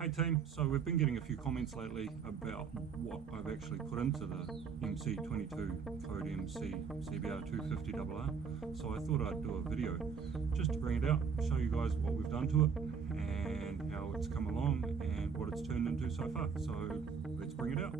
Hey team, so we've been getting a few comments lately about what I've actually put into the MC22 CodeMC CBR250RR, so I thought I'd do a video just to bring it out, show you guys what we've done to it and how it's come along and what it's turned into so far. So let's bring it out.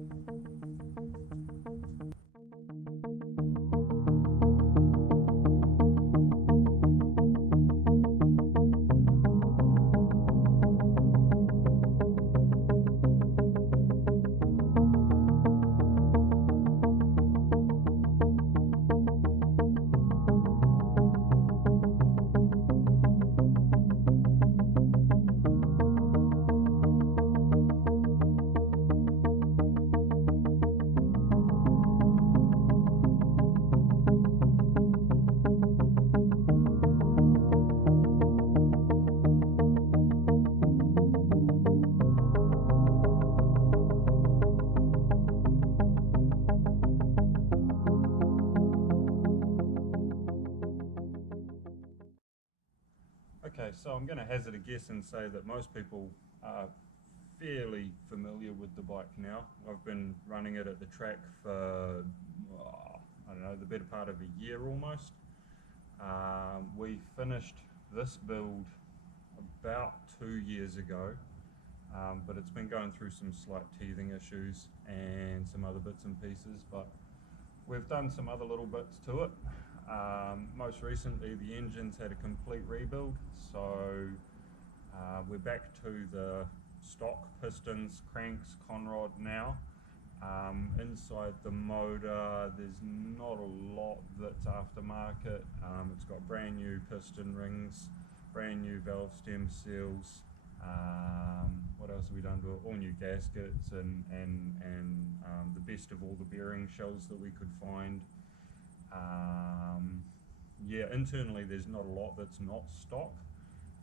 Okay, so I'm going to hazard a guess and say that most people are fairly familiar with the bike now. I've been running it at the track for, I don't know, the better part of a year almost. We finished this build about 2 years ago, but it's been going through some slight teething issues and some other bits and pieces, but we've done some other little bits to it. Most recently the engine's had a complete rebuild, so we're back to the stock pistons, cranks, conrod now. Inside the motor there's not a lot that's aftermarket. It's got brand new piston rings, brand new valve stem seals. What else have we done to it? All new gaskets and the best of all the bearing shells that we could find. Yeah, internally there's not a lot that's not stock.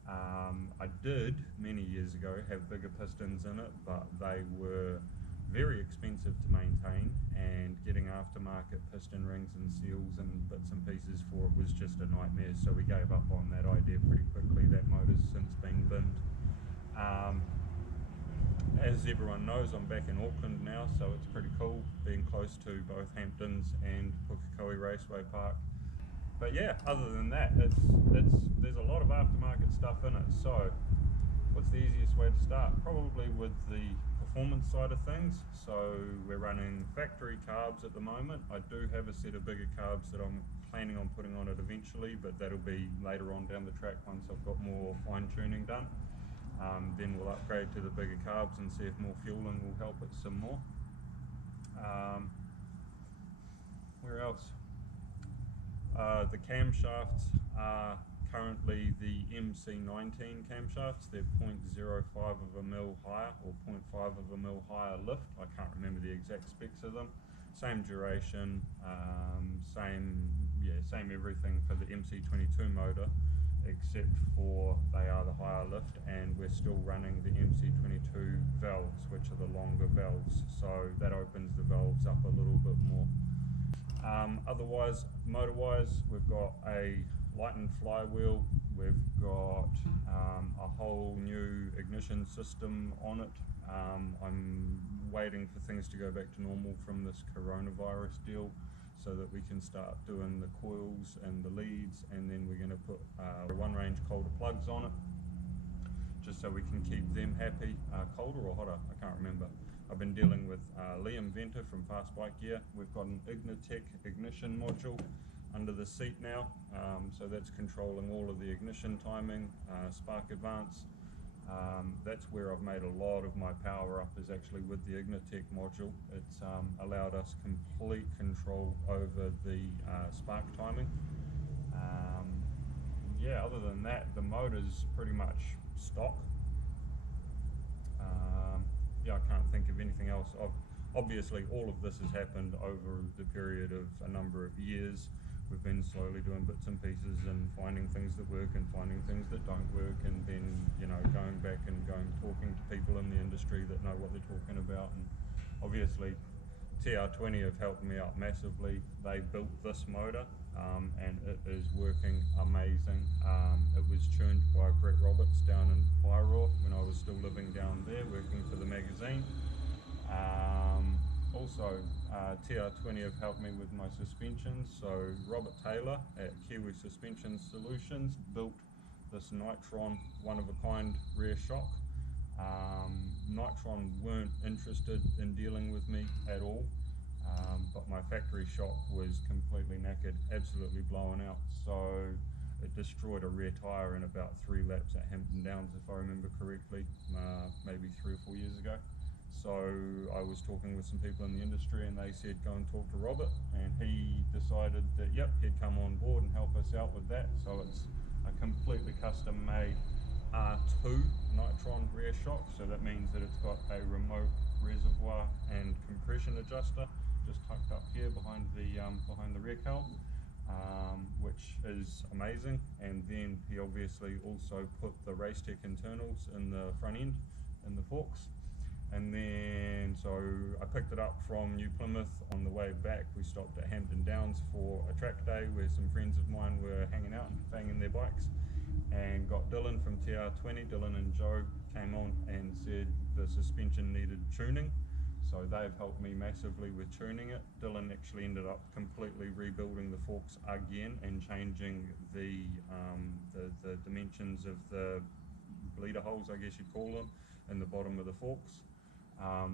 I did many years ago have bigger pistons in it, but they were very expensive to maintain, and getting aftermarket piston rings and seals and bits and pieces for it was just a nightmare, so we gave up on that idea pretty quickly. That motor's since been binned. As everyone knows, I'm back in Auckland now, so it's pretty cool being close to both Hamptons and Pukekohe Raceway Park. But yeah, other than that, there's a lot of aftermarket stuff in it. So what's the easiest way to start? Probably with the performance side of things. So we're running factory carbs at the moment. I do have a set of bigger carbs that I'm planning on putting on it eventually, but that'll be later on down the track once I've got more fine tuning done. Then we'll upgrade to the bigger carbs and see if more fueling will help it some more. Where else? The camshafts are currently the MC19 camshafts. They're 0.05 of a mil higher, or 0.5 of a mil higher lift. I can't remember the exact specs of them. Same duration, same everything for the MC22 motor, except for they are the higher lift, and we're still running the MC22 valves, which are the longer valves, so that opens the valves up a little bit more. Otherwise, motor-wise, we've got a lightened flywheel, we've got a whole new ignition system on it. I'm waiting for things to go back to normal from this coronavirus deal, so that we can start doing the coils and the leads, and then we're going to put one range colder plugs on it, just so we can keep them happy. Colder or hotter, I can't remember. I've been dealing with Liam Venter from Fast Bike Gear. We've got an Ecliptech ignition module under the seat now, so that's controlling all of the ignition timing, spark advance. That's where I've made a lot of my power up, is actually with the Ecliptech module. It's allowed us complete control over the spark timing. Yeah, other than that, the motor's pretty much stock. Yeah, I can't think of anything else. Obviously, all of this has happened over the period of a number of years. We've been slowly doing bits and pieces and finding things that work and finding things that don't work, and then, you know, going back and talking to people in the industry that know what they're talking about. And obviously TR20 have helped me out massively. They built this motor and it is working amazing. It was tuned by Brett Roberts down in Pyro when I was still living down there, working for the magazine. Also, TR20 have helped me with my suspensions. So Robert Taylor at Kiwi Suspension Solutions built this Nitron one-of-a-kind rear shock. Nitron weren't interested in dealing with me at all, but my factory shock was completely knackered, absolutely blown out. So it destroyed a rear tyre in about 3 laps at Hampton Downs, if I remember correctly, maybe 3 or 4 years ago. So I was talking with some people in the industry and they said go and talk to Robert, and he decided that yep, he'd come on board and help us out with that. So it's a completely custom made R2 Nitron rear shock, so that means that it's got a remote reservoir and compression adjuster just tucked up here behind the rear cowl, which is amazing. And then he obviously also put the Racetech internals in the front end, in the forks. And then, so I picked it up from New Plymouth. On the way back, we stopped at Hampton Downs for a track day where some friends of mine were hanging out and banging their bikes, and got Dylan from TR20. Dylan and Joe came on and said the suspension needed tuning. So they've helped me massively with tuning it. Dylan actually ended up completely rebuilding the forks again and changing the dimensions of the bleeder holes, I guess you'd call them, in the bottom of the forks.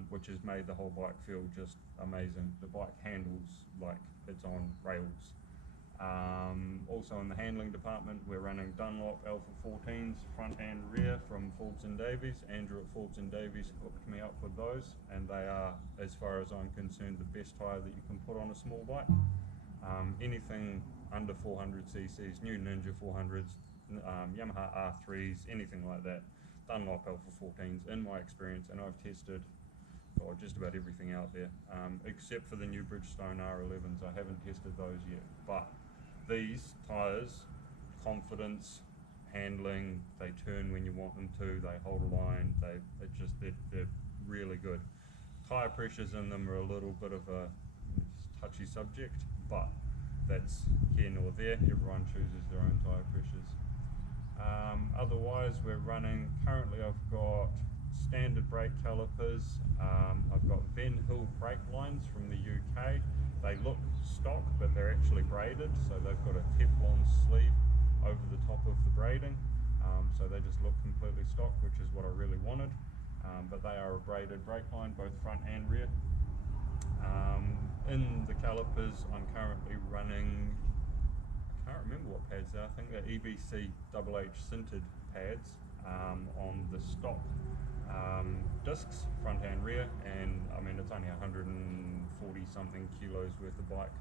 Which has made the whole bike feel just amazing. The bike handles like it's on rails. Also in the handling department, we're running Dunlop Alpha 14s front and rear from Forbes Davies. Andrew at Forbes Davies hooked me up with those, and they are, as far as I'm concerned, the best tyre that you can put on a small bike. Anything under 400 cc's, new Ninja 400s, Yamaha R3s, anything like that. Dunlop Alpha 14s, in my experience, and I've tested just about everything out there, except for the new Bridgestone R11s. I haven't tested those yet, but these tyres, confidence, handling, they turn when you want them to, they hold a line, they're really good. Tyre pressures in them are a little bit of a touchy subject, but that's here nor there. Everyone chooses their own tyre pressures. Otherwise, we're running, currently I've got standard brake calipers. I've got Ben Hill brake lines from the UK. They look stock, but they're actually braided, so they've got a Teflon sleeve over the top of the braiding, so they just look completely stock, which is what I really wanted. But they are a braided brake line, both front and rear. In the calipers, I'm currently running, I can't remember what pads they are. I think they're EBC HH sintered pads on the stock discs, front and rear, and I mean it's only 140 something kilos worth of bike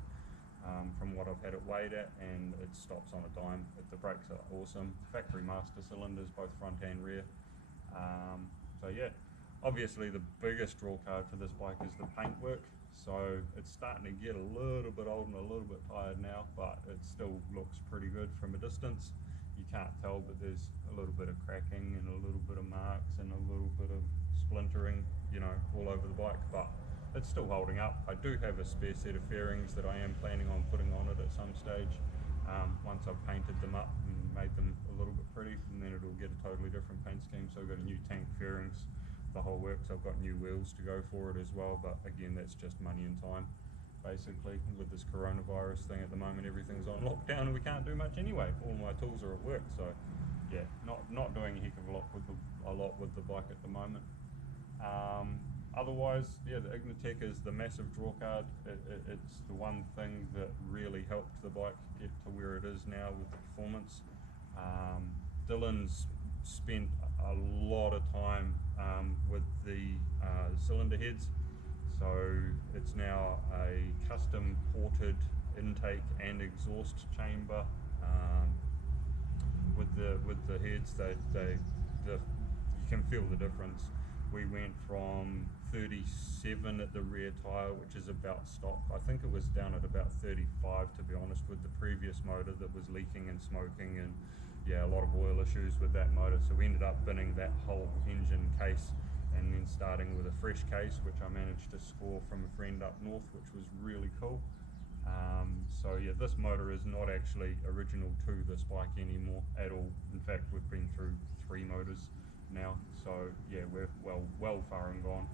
from what I've had it weighed at, and it stops on a dime. The brakes are awesome, factory master cylinders, both front and rear. So yeah, obviously the biggest draw card for this bike is the paintwork. So it's starting to get a little bit old and a little bit tired now, but it still looks pretty good from a distance. You can't tell, but there's a little bit of cracking and a little bit of marks and a little bit of splintering, you know, all over the bike, but it's still holding up. I do have a spare set of fairings that I am planning on putting on it at some stage, once I've painted them up and made them a little bit pretty, and then it'll get a totally different paint scheme. So I've got a new tank fairings, the whole works. I've got new wheels to go for it as well, but again, that's just money and time. Basically, with this coronavirus thing at the moment, everything's on lockdown and we can't do much anyway. All my tools are at work, so yeah, not doing a heck of a lot with the bike at the moment. Otherwise, yeah, the Ecliptech is the massive draw card. It's the one thing that really helped the bike get to where it is now with the performance. Dylan's spent a lot of time with the cylinder heads. So it's now a custom ported intake and exhaust chamber with the heads. You can feel the difference. We went from 37 at the rear tyre, which is about stock. I think it was down at about 35, to be honest, with the previous motor that was leaking and smoking, and yeah, a lot of oil issues with that motor. So we ended up binning that whole engine case and then starting with a fresh case, which I managed to score from a friend up north, which was really cool. So yeah, this motor is not actually original to this bike anymore at all. In fact, we've been through 3 motors now, so yeah, we're well far and gone.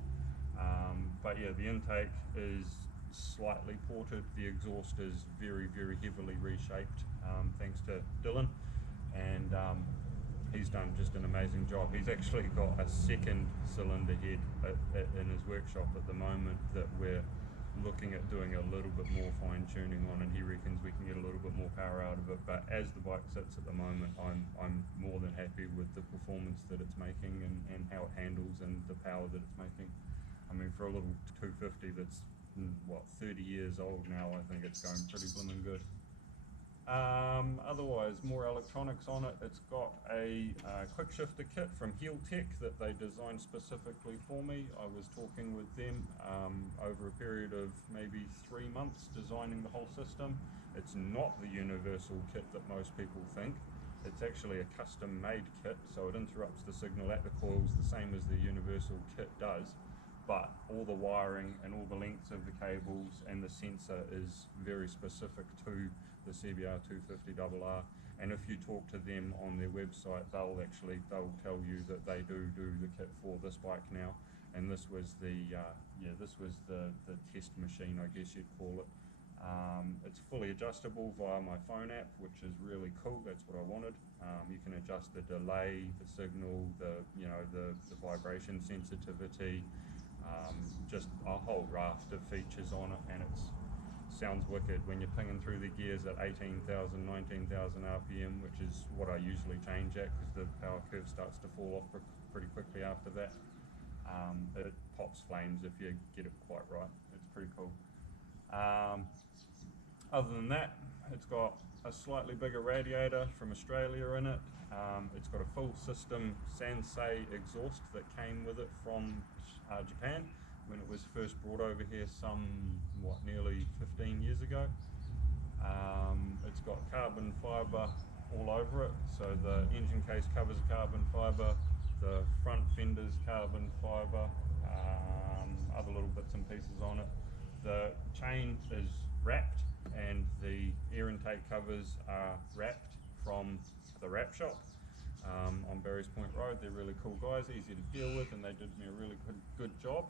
But yeah, the intake is slightly ported, the exhaust is very heavily reshaped, thanks to Dylan, and he's done just an amazing job. He's actually got a second cylinder head in his workshop at the moment that we're looking at doing a little bit more fine tuning on, and he reckons we can get a little bit more power out of it. But as the bike sits at the moment, I'm more than happy with the performance that it's making and how it handles and the power that it's making. I mean, for a little 250 that's what, 30 years old now, I think it's going pretty blooming good. Otherwise, more electronics on it. It's got a quick shifter kit from Healtech that they designed specifically for me. I was talking with them over a period of maybe 3 months designing the whole system. It's not the universal kit that most people think. It's actually a custom made kit, so it interrupts the signal at the coils the same as the universal kit does, but all the wiring and all the lengths of the cables and the sensor is very specific to the CBR250RR, and if you talk to them on their website, they'll tell you that they do the kit for this bike now, and this was the test machine, I guess you'd call it. It's fully adjustable via my phone app, which is really cool. That's what I wanted. You can adjust the delay, the signal, the vibration sensitivity, just a whole raft of features on it, and it sounds wicked when you're pinging through the gears at 18,000, 19,000 RPM, which is what I usually change at because the power curve starts to fall off pretty quickly after that. It pops flames if you get it quite right. It's pretty cool. Other than that, it's got a slightly bigger radiator from Australia in it. It's got a full system Sansei exhaust that came with it from Japan when it was first brought over here nearly 15 years ago. It's got carbon fibre all over it, so the engine case covers carbon fibre, the front fender's carbon fibre, other little bits and pieces on it. The chain is wrapped and the air intake covers are wrapped from the wrap shop on Barry's Point Road. They're really cool guys, easy to deal with, and they did me a really good job.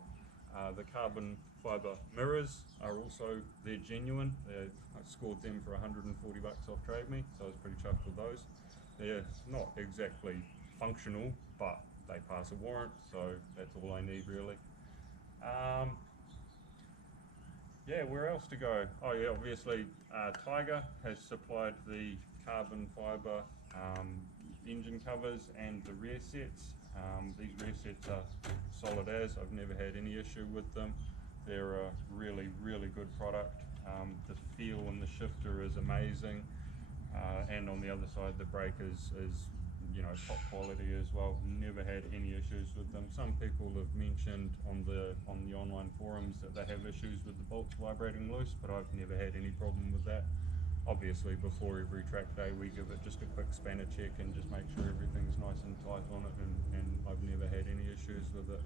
The carbon fibre mirrors are also, they're genuine. I scored them for 140 bucks off Trade Me, so I was pretty chuffed with those. They're not exactly functional, but they pass a warrant, so that's all I need really. Yeah, where else to go? Oh yeah, obviously Tiger has supplied the carbon fibre engine covers and the rear sets. These rear sets are solid as. I've never had any issue with them. They're a really good product. The feel and the shifter is amazing, and on the other side the brake is top quality as well. Never had any issues with them. Some people have mentioned on the online forums that they have issues with the bolts vibrating loose, but I've never had any problem with that. Obviously before every track day we give it just a quick spanner check and just make sure everything's nice and tight on it, and I've never had any issues with it.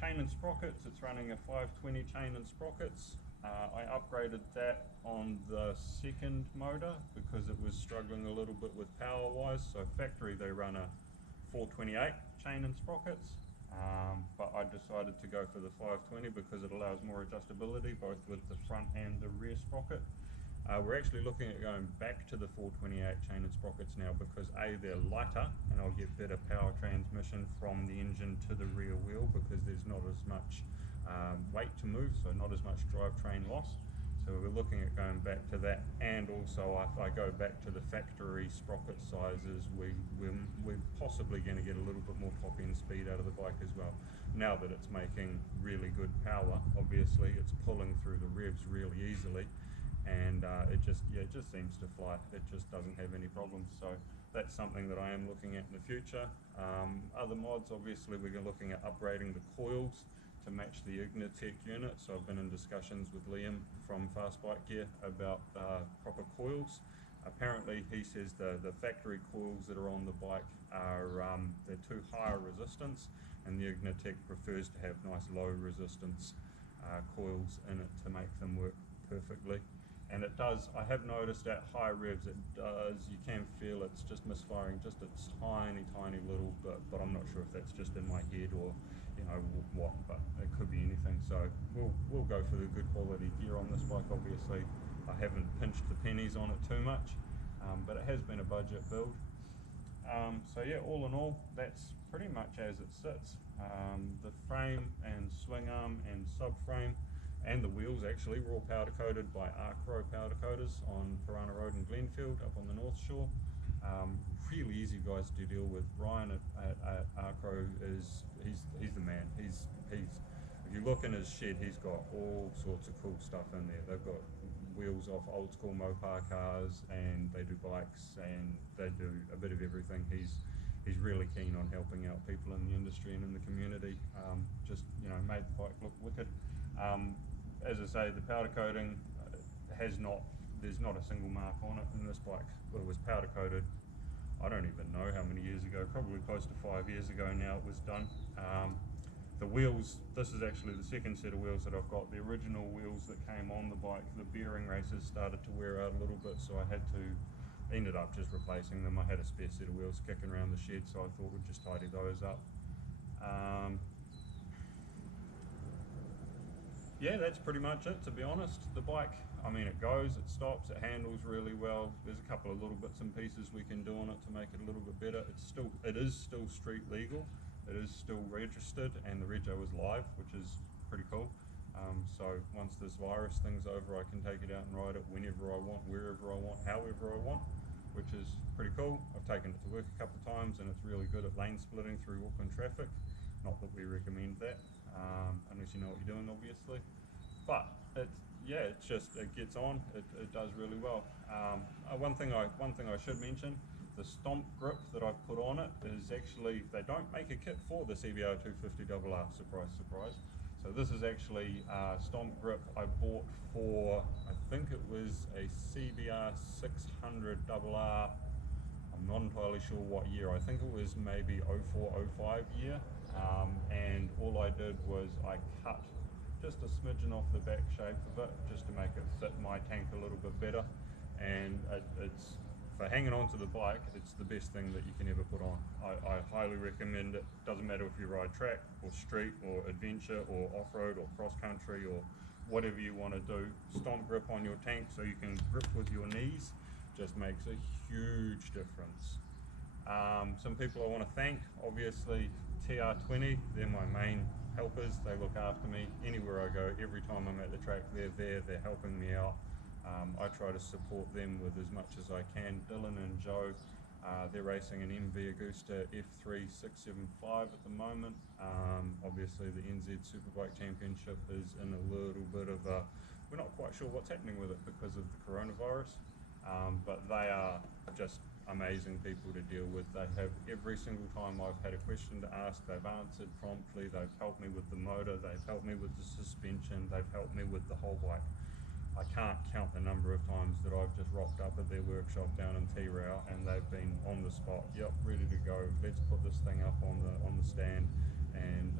Chain and sprockets, it's running a 520 chain and sprockets. I upgraded that on the second motor because it was struggling a little bit with power wise, so factory they run a 428 chain and sprockets, but I decided to go for the 520 because it allows more adjustability both with the front and the rear sprocket. We're actually looking at going back to the 428 chain and sprockets now because A, they're lighter and I'll get better power transmission from the engine to the rear wheel because there's not as much weight to move, so not as much drivetrain loss. So we're looking at going back to that, and also if I go back to the factory sprocket sizes, we're possibly going to get a little bit more top end speed out of the bike as well. Now that it's making really good power, obviously it's pulling through the revs really easily, and it just seems to fly. It just doesn't have any problems, so that's something that I am looking at in the future. Other mods, obviously we're looking at upgrading the coils to match the Ecliptech unit, so I've been in discussions with Liam from Fast Bike Gear about proper coils. Apparently he says the factory coils that are on the bike are they're too high resistance, and the Ecliptech prefers to have nice low resistance coils in it to make them work perfectly. and it does, I have noticed at high revs, it does, you can feel it's just misfiring just a tiny little bit, but I'm not sure if that's just in my head or, you know, what, but it could be anything. So we'll go for the good quality gear on this bike. Obviously, I haven't pinched the pennies on it too much, but it has been a budget build. So yeah, all in all, that's pretty much as it sits. The frame and swing arm and subframe and the wheels actually were all powder coated by Arkro Powdercoaters on Piranha Road in Glenfield up on the North Shore. Really easy guys to deal with. Ryan at Arkro he's the man. He's if you look in his shed, he's got all sorts of cool stuff in there. They've got wheels off old school Mopar cars, and they do bikes, and they do a bit of everything. He's really keen on helping out people in the industry and in the community. Just, you know, made the bike look wicked. As I say, the powder coating there's not a single mark on it in this bike. It was powder coated, I don't even know how many years ago, probably close to 5 years ago now it was done. The wheels, this is actually the second set of wheels that I've got. The original wheels that came on the bike, the bearing races started to wear out a little bit, so I ended up just replacing them. I had a spare set of wheels kicking around the shed, so I thought we'd just tidy those up. Yeah, that's pretty much it, to be honest. The bike, I mean, it goes, it stops, it handles really well. There's a couple of little bits and pieces we can do on it to make it a little bit better. It is still street legal. It is still registered, and the rego is live, which is pretty cool. So once this virus thing's over, I can take it out and ride it whenever I want, wherever I want, however I want, which is pretty cool. I've taken it to work a couple of times, and it's really good at lane splitting through Auckland traffic. Not that we recommend that, unless you know what you're doing, obviously. But it gets on. It does really well. One thing I should mention: the stomp grip that I've put on it is actually, they don't make a kit for the CBR250RR. Surprise, surprise. So this is actually a stomp grip I bought for, I think it was a CBR600RR. I'm not entirely sure what year. I think it was maybe 04-05 year. And all I did was I cut just a smidgen off the back shape of it, just to make it fit my tank a little bit better. And it's, for hanging onto the bike, it's the best thing that you can ever put on. I highly recommend it. Doesn't matter if you ride track or street or adventure or off-road or cross-country or whatever you want to do. Stomp grip on your tank so you can grip with your knees just makes a huge difference. Some people I want to thank, obviously TR20, they're my main helpers. They look after me anywhere I go. Every time I'm at the track, they're there, they're helping me out. I try to support them with as much as I can. Dylan and Joe, they're racing an MV Agusta F3 675 at the moment. Obviously the NZ Superbike Championship is in a little bit of a, we're not quite sure what's happening with it because of the coronavirus, but they are just amazing people to deal with. They have, every single time I've had a question to ask, they've answered promptly. They've helped me with the motor, they've helped me with the suspension, they've helped me with the whole bike. I can't count the number of times that I've just rocked up at their workshop down in T-Row and they've been on the spot. Yep, ready to go. Let's put this thing up on the stand and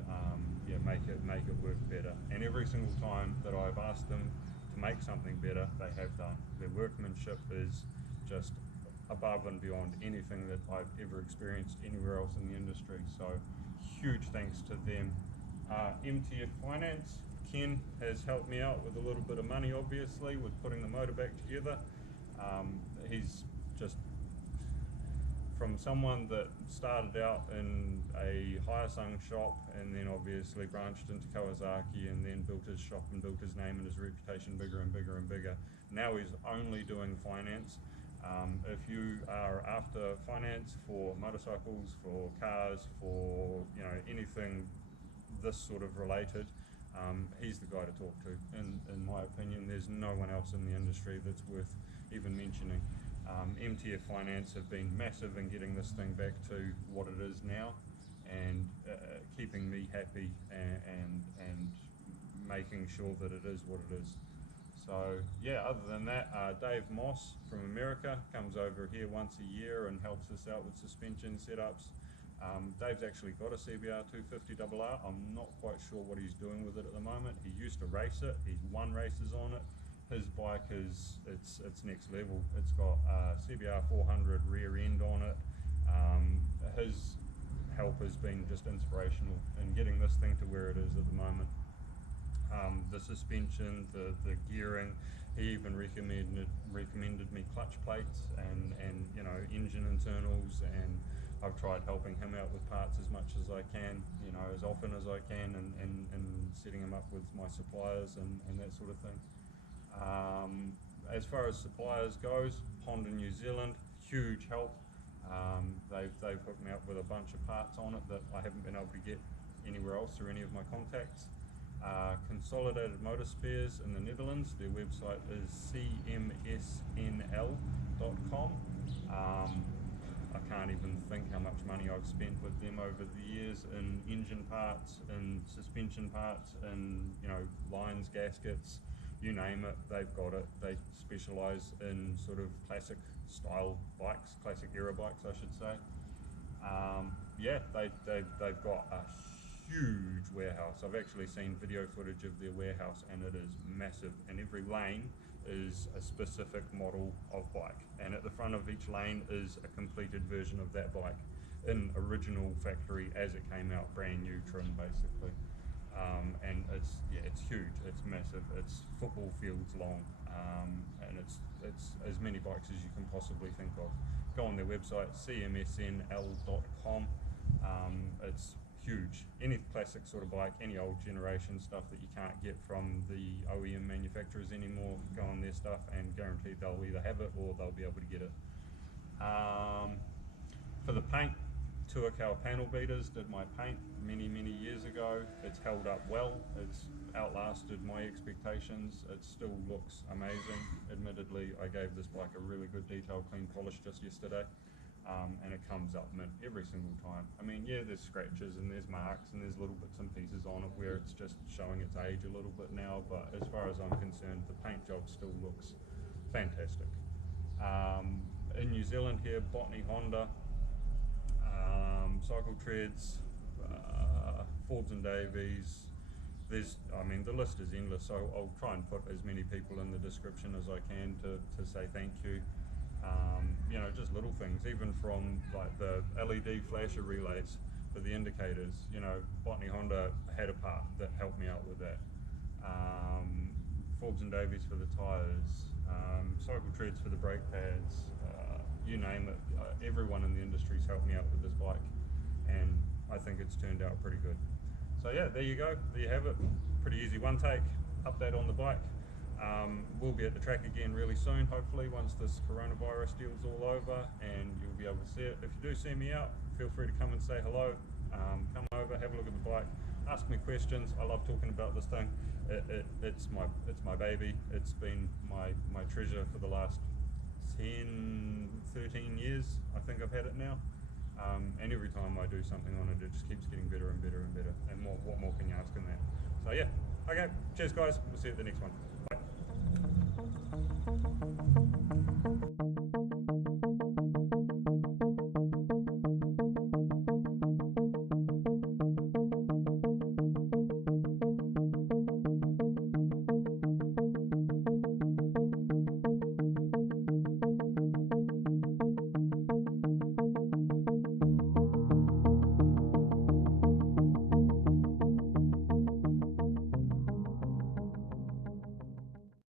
yeah, make it work better. And every single time that I've asked them to make something better, they have done. Their workmanship is just above and beyond anything that I've ever experienced anywhere else in the industry. So huge thanks to them. MTF Finance, Ken has helped me out with a little bit of money, obviously, with putting the motor back together. He's just, from someone that started out in a Hyosung shop and then obviously branched into Kawasaki and then built his shop and built his name and his reputation bigger and bigger and bigger. Now he's only doing finance. If you are after finance for motorcycles, for cars, for, you know, anything this sort of related, he's the guy to talk to. In my opinion, there's no one else in the industry that's worth even mentioning. MTF Finance have been massive in getting this thing back to what it is now, and keeping me happy and making sure that it is what it is. So yeah, other than that, Dave Moss from America comes over here once a year and helps us out with suspension setups. Dave's actually got a CBR250RR. I'm not quite sure what he's doing with it at the moment. He used to race it, he's won races on it, his bike is it's next level. It's got a CBR400 rear end on it. His help has been just inspirational in getting this thing to where it is at the moment. The suspension, the gearing, he even recommended me clutch plates and you know, engine internals, and I've tried helping him out with parts as much as I can, you know, as often as I can, and setting him up with my suppliers and that sort of thing. As far as suppliers goes, Honda New Zealand, huge help. They've hooked me up with a bunch of parts on it that I haven't been able to get anywhere else through any of my contacts. Consolidated Motor Spares in the Netherlands, their website is cmsnl.com. I can't even think how much money I've spent with them over the years in engine parts, in suspension parts, in, you know, lines, gaskets, you name it, they've got it. They specialise in sort of classic style bikes, classic era bikes I should say. Yeah, they've got a huge warehouse. I've actually seen video footage of their warehouse and it is massive, and every lane is a specific model of bike, and at the front of each lane is a completed version of that bike in original factory as it came out, brand new trim basically. And it's huge, it's massive, it's football fields long, and it's as many bikes as you can possibly think of. Go on their website, cmsnl.com. It's huge. Any classic sort of bike, any old generation stuff that you can't get from the OEM manufacturers anymore, go on their stuff and guaranteed they'll either have it or they'll be able to get it. For the paint, Tuakau Panelbeaters did my paint many years ago. It's held up well, it's outlasted my expectations, it still looks amazing. Admittedly, I gave this bike a really good detailed clean polish just yesterday. And it comes up mint every single time. I mean, yeah, there's scratches and there's marks and there's little bits and pieces on it where it's just showing its age a little bit now, but as far as I'm concerned, the paint job still looks fantastic. In New Zealand here, Botany Honda, Cycle Treads, Forbes Davies. I mean, the list is endless, so I'll try and put as many people in the description as I can to say thank you. You know, just little things, even from like the LED flasher relays for the indicators. You know, Botany Honda had a part that helped me out with that. Forbes Davies for the tyres, Cycle Treads for the brake pads, you name it. Everyone in the industry's helped me out with this bike, and I think it's turned out pretty good. So yeah, there you go, there you have it. Pretty easy one take update on the bike. We'll be at the track again really soon, hopefully, once this coronavirus deal's all over, and you'll be able to see it. If you do see me out, feel free to come and say hello. Come over, have a look at the bike, ask me questions. I love talking about this thing. It's my baby. It's been my treasure for the last 10, 13 years. I think I've had it now. And every time I do something on it, it just keeps getting better and better and better. And what more can you ask in that? So yeah, okay, cheers guys. We'll see you at the next one. Bye.